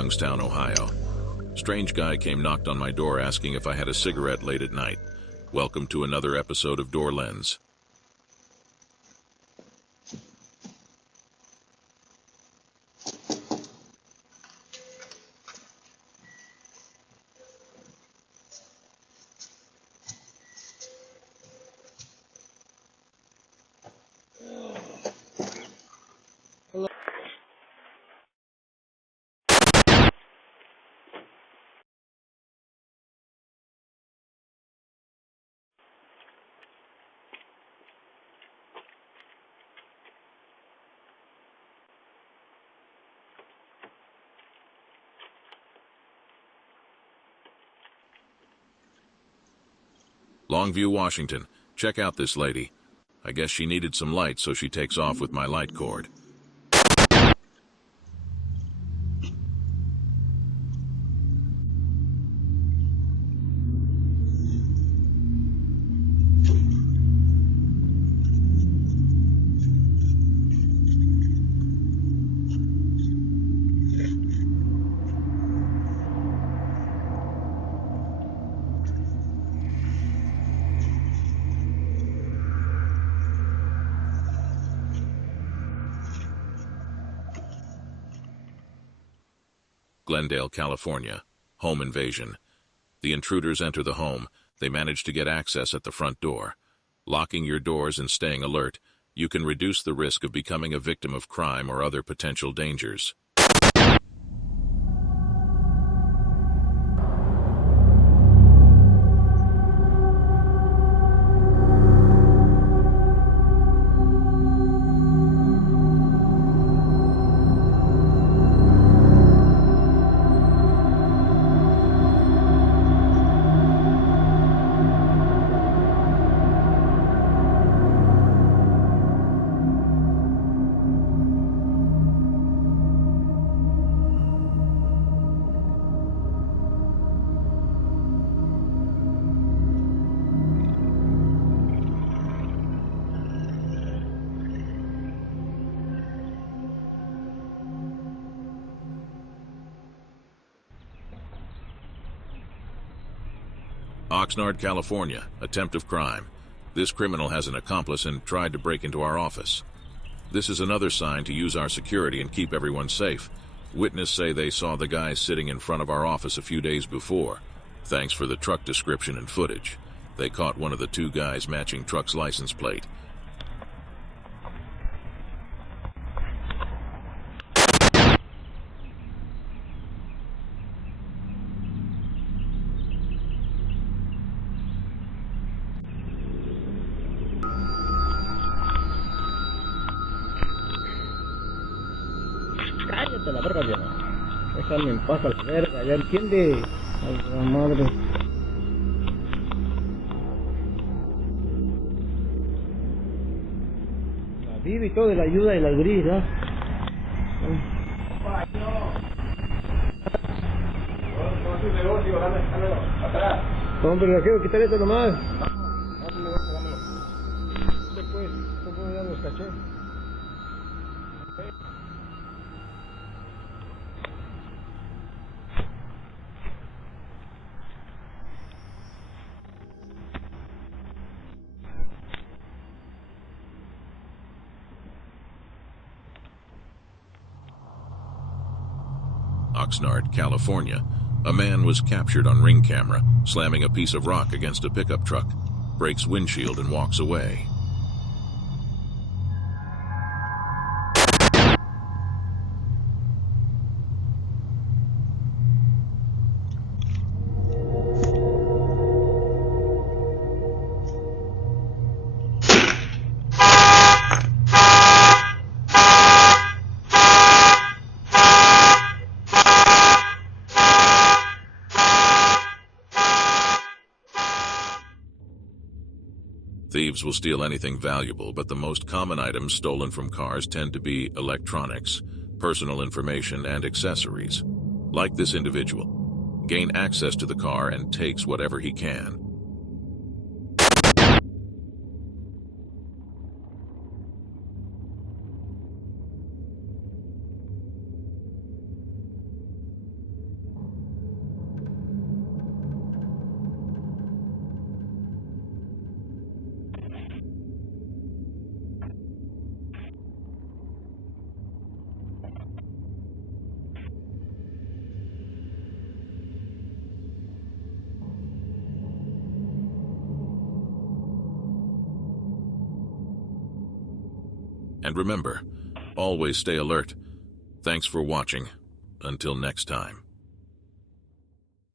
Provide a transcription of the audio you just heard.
Youngstown, Ohio. Strange guy came knocked on my door asking if I had a cigarette late at night. Welcome to another episode of Door Lens. Longview, Washington. Check out this lady. I guess she needed some light, so she takes off with my light cord. Glendale, California. Home invasion. The intruders enter the home. They manage to get access at the front door. Locking your doors and staying alert, you can reduce the risk of becoming a victim of crime or other potential dangers. Oxnard, California. Attempt of crime. This criminal has an accomplice and tried to break into our office. This is another sign to use our security and keep everyone safe. Witnesses say they saw the guy sitting in front of our office a few days before. Thanks for the truck description and footage. They caught one of the two guys matching truck's license plate. Cállate la verga, viejo. Déjame en paz a la verga, ¿ya entiende? Ay, la madre. La vive y todo de la ayuda y la grisa. Hombre, le quiero quitar esto nomás. Después, ya los caché. Oxnard, California. A man was captured on ring camera, slamming a piece of rock against a pickup truck, breaks windshield and walks away. Thieves will steal anything valuable, but the most common items stolen from cars tend to be electronics, personal information, and accessories. Like this individual, gain access to the car and takes whatever he can. And remember, always stay alert. Thanks for watching. Until next time.